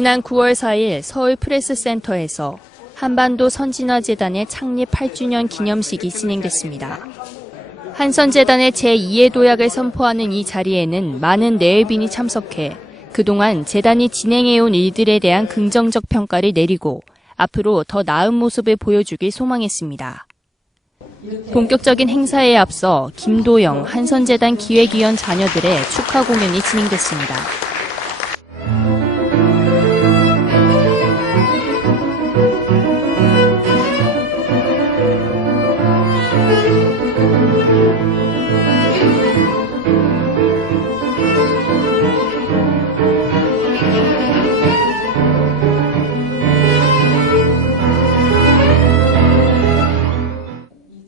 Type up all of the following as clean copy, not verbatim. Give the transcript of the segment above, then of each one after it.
지난 9월 4일 서울 프레스센터에서 한반도 선진화재단의 창립 8주년 기념식이 진행됐습니다. 한선재단의 제2의 도약을 선포하는 이 자리에는 많은 내외빈이 참석해 그동안 재단이 진행해온 일들에 대한 긍정적 평가를 내리고 앞으로 더 나은 모습을 보여주길 소망했습니다. 본격적인 행사에 앞서 김도영 한선재단 기획위원 자녀들의 축하 공연이 진행됐습니다.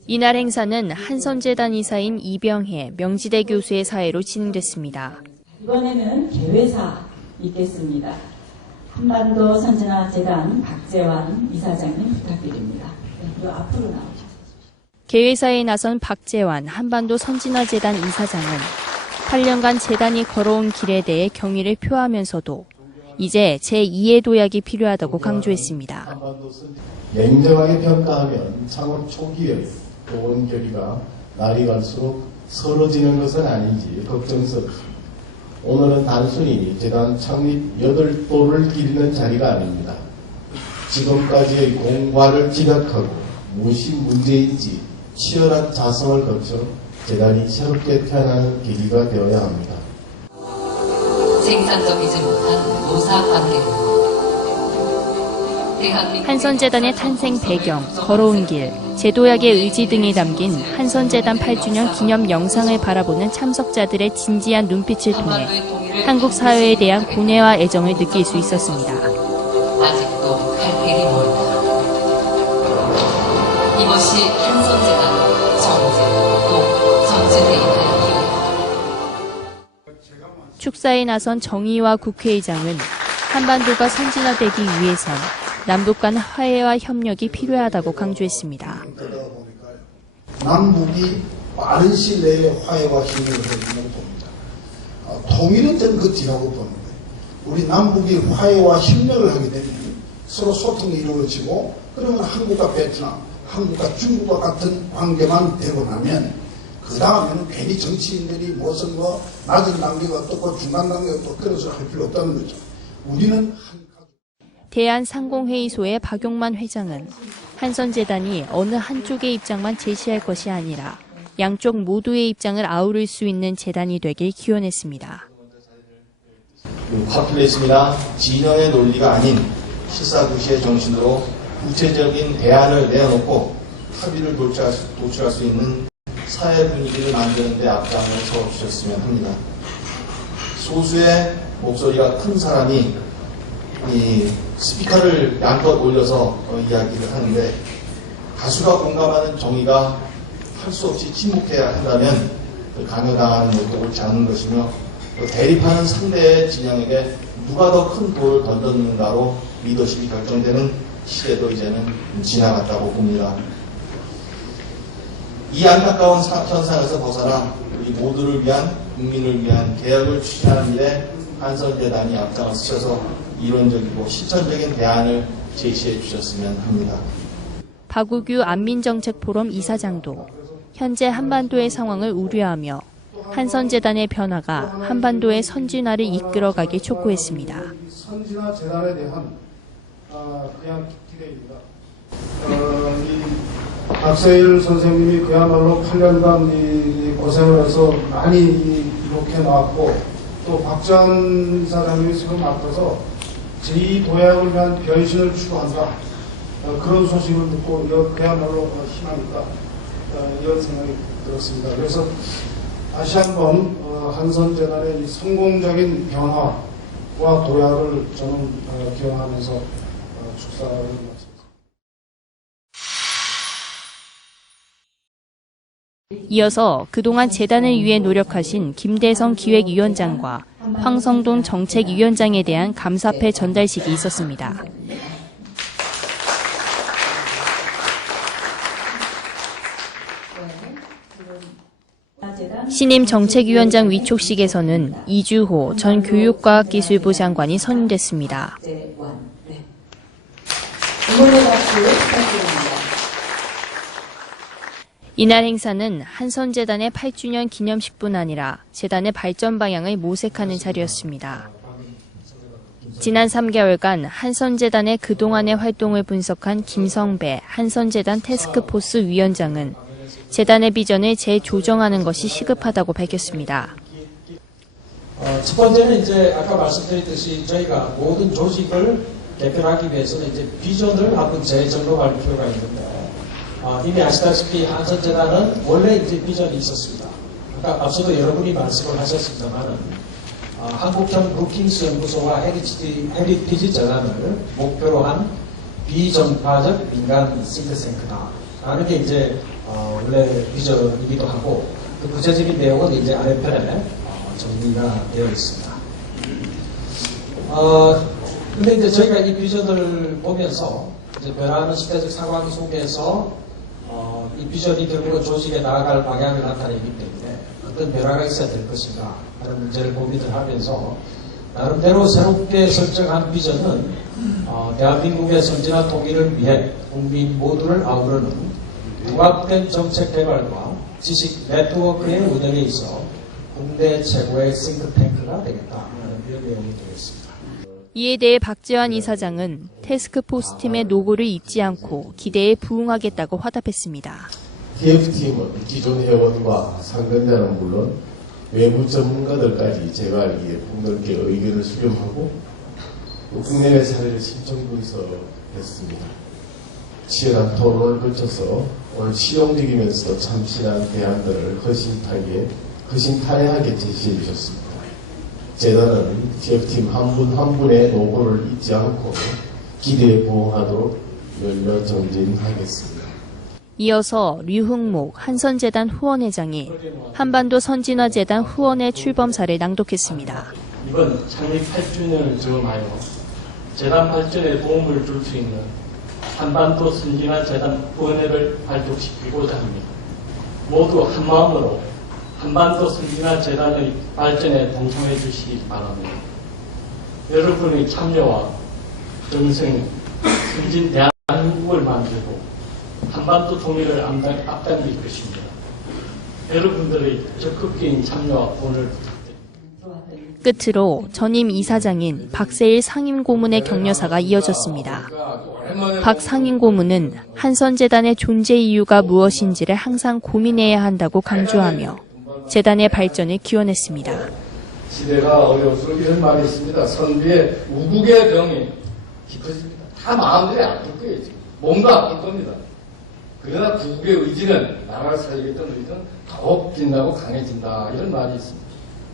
이날 행사는 한선재단 이사인 이병혜 명지대 교수의 사회로 진행됐습니다. 이번에는 개회사 있겠습니다. 한반도 선진화재단 박재환 이사장님 부탁드립니다. 네, 앞으로 나오십시오. 개회사에 나선 박재환 한반도 선진화재단 이사장은 8년간 재단이 걸어온 길에 대해 경의를 표하면서도 이제 제2의 도약이 필요하다고 강조했습니다. 냉정하게 평가하면 창업 초기의 좋은 결의가 날이 갈수록 서러지는 것은 아닌지 걱정스럽습니다. 오늘은 단순히 재단 창립 8돌을 기리는 자리가 아닙니다. 지금까지의 공과를 지각하고 무엇이 문제인지 치열한 자성을 거쳐 재단이 새롭게 태어나는 계기가 되어야 합니다. 생산적이지 못한 노사관계. 한선재단의 탄생 배경, 걸어온 길, 제도약의 의지 등이 담긴 한선재단 8주년 기념 영상을 바라보는 참석자들의 진지한 눈빛을 통해 한국 사회에 대한 고뇌와 애정을 느낄 수 있었습니다. 아직도 갈 길이 멀다. 이것이 한선재단 정제 또 정치대인의 이유. 축사에 나선 정의와 국회의장은 한반도가 선진화되기 위해선 남북 간 화해와 협력이 필요하다고 강조했습니다. 남북이 빠른 시일 내에 화해와 협력을 해준다고 봅니다. 통일은 저는 그 뒤라고 보는 거예요. 우리 남북이 화해와 협력을 하게 되면 서로 소통이 이루어지고 그러면 한국과 베트남, 한국과 중국과 같은 관계만 되고 나면 그 다음에는 괜히 정치인들이 무슨 낮은 단계가 어떻고 중간 단계가 어떻고 그런 소리 할 필요 없다는 거죠. 우리는 대한상공회의소의 박용만 회장은 한선재단이 어느 한쪽의 입장만 제시할 것이 아니라 양쪽 모두의 입장을 아우를 수 있는 재단이 되길 기원했습니다. 파퓰리즘이나 진영의 논리가 아닌 실사구시의 정신으로 구체적인 대안을 내어놓고 합의를 도출할 수 있는 사회 분위기를 만드는 데 앞장을 서주셨으면 합니다. 소수의 목소리가 큰 사람이 이 스피커를 양껏 올려서 이야기를 하는데 다수가 공감하는 정의가 할 수 없이 침묵해야 한다면 강요당하는 것도 옳지 않은 것이며 또 대립하는 상대의 진영에게 누가 더 큰 돌을 던졌는가로 리더십이 결정되는 시대도 이제는 지나갔다고 봅니다. 이 안타까운 현상에서 벗어나 우리 모두를 위한 국민을 위한 개혁을 추진하는 일에 한선재단이 앞장을 서서 이론적이고 실천적인 대안을 제시해 주셨으면 합니다. 박우규 안민정책포럼 이사장도 현재 한반도의 상황을 우려하며 한선재단의 변화가 한반도의 선진화를 이끌어가길 촉구했습니다. 선진화 재단에 대한 그냥 기대입니다. 이 박세일 선생님이 그야말로 8년간 고생을 해서 많이 이렇게 나왔고 또 박전 이사장님이 지금 맡아서 제2도약을 위한 변신을 추구한다. 그런 소식을 듣고 그야말로 희망있다. 이런 생각이 들었습니다. 그래서 다시 한번 한선재단의 성공적인 변화와 도약을 저는 기원하면서 축사를 마칩니다. 이어서 그동안 재단을 위해 노력하신 김대성 기획위원장과 황성돈 정책위원장에 대한 감사패 전달식이 있었습니다. 신임 정책위원장 위촉식에서는 이주호 전 교육과학기술부 장관이 선임됐습니다. 응원의 박수 부탁드립니다. 이날 행사는 한선재단의 8주년 기념식뿐 아니라 재단의 발전 방향을 모색하는 자리였습니다. 지난 3개월간 한선재단의 그동안의 활동을 분석한 김성배 한선재단 태스크포스 위원장은 재단의 비전을 재조정하는 것이 시급하다고 밝혔습니다. 첫 번째는 이제 아까 말씀드렸듯이 저희가 모든 조직을 개편하기 위해서는 이제 비전을 한번 재점검할 필요가 있는데 이미 아시다시피 한선재단은 원래 이제 비전이 있었습니다. 아까 앞서도 여러분이 말씀을 하셨습니다만은 한국형 루킹스 연구소와 헤리티지 재단을 목표로 한 비전파적 민간 싱크탱크다라는 게 이제 원래 비전이기도 하고 그 구체적인 내용은 이제 아래편에 정리가 되어 있습니다. 근데 이제 저희가 이 비전을 보면서 이제 변화하는 시대적 상황 속에서 이 비전이 결국은 조직에 나아갈 방향을 나타내기 때문에 어떤 변화가 있어야 될 것인가 하는 문제를 고민을 하면서 나름대로 새롭게 설정한 비전은 대한민국의 선진화 통일을 위해 국민 모두를 아우르는 통합된 정책 개발과 지식 네트워크의 운영에 있어 국내 최고의 싱크탱크가 되겠다는 이런 내용이 되겠습니다. 이에 대해 박재환 이사장은 태스크포스 팀의 노고를 잊지 않고 기대에 부응하겠다고 화답했습니다. TF팀은 기존 회원과 상근자는 물론 외부 전문가들까지 제가 알기에 폭넓게 의견을 수렴하고 국내외 사례를 신청 분석했습니다. 치열한 토론을 거쳐서 오늘 실용적이면서도 참신한 대안들을 허심탄회하게 제시해 주셨습니다. 재단은 TF팀 한 분 한 분의 노고를 잊지 않고 기대에 부응하도록 열려 정진하겠습니다. 이어서 류흥목 한선재단 후원회장이 한반도 선진화재단 후원회 출범사를 낭독했습니다. 이번 창립 8주년을 점하여 재단 발전에 도움을 줄 수 있는 한반도 선진화재단 후원회를 발족시키고자 합니다. 모두 한마음으로 한반도 선진화재단의 발전에 동참해 주시기 바랍니다. 여러분의 참여와 정성, 선진 대한민국을 만들고 한반도 통일을 앞당길 것입니다. 여러분들의 적극적인 참여와 후원을 부탁드립니다. 끝으로 전임 이사장인 박세일 상임고문의 격려사가 이어졌습니다. 박 상임고문은 한선재단의 존재 이유가 무엇인지를 항상 고민해야 한다고 강조하며 재단의 발전을 기원했습니다. 시대가 어려울수록 이런 말이 있습니다. 선비의 우국의 병이 깊어집니다. 다 마음들이 아플 거예요. 몸도 아플 겁니다. 그러나 구국의 의지는 나라를 살리겠다는 의지는 더욱 빛나고 강해진다. 이런 말이 있습니다.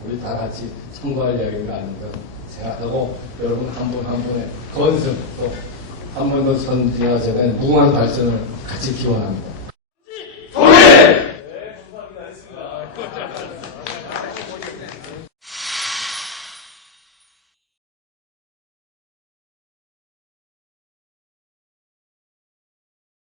우리 다 같이 참고할 이야기가 아닌가 생각하고 여러분 한 분 한 분의 건승 또 한 번 더 선진화재단의 무궁한 발전을 같이 기원합니다.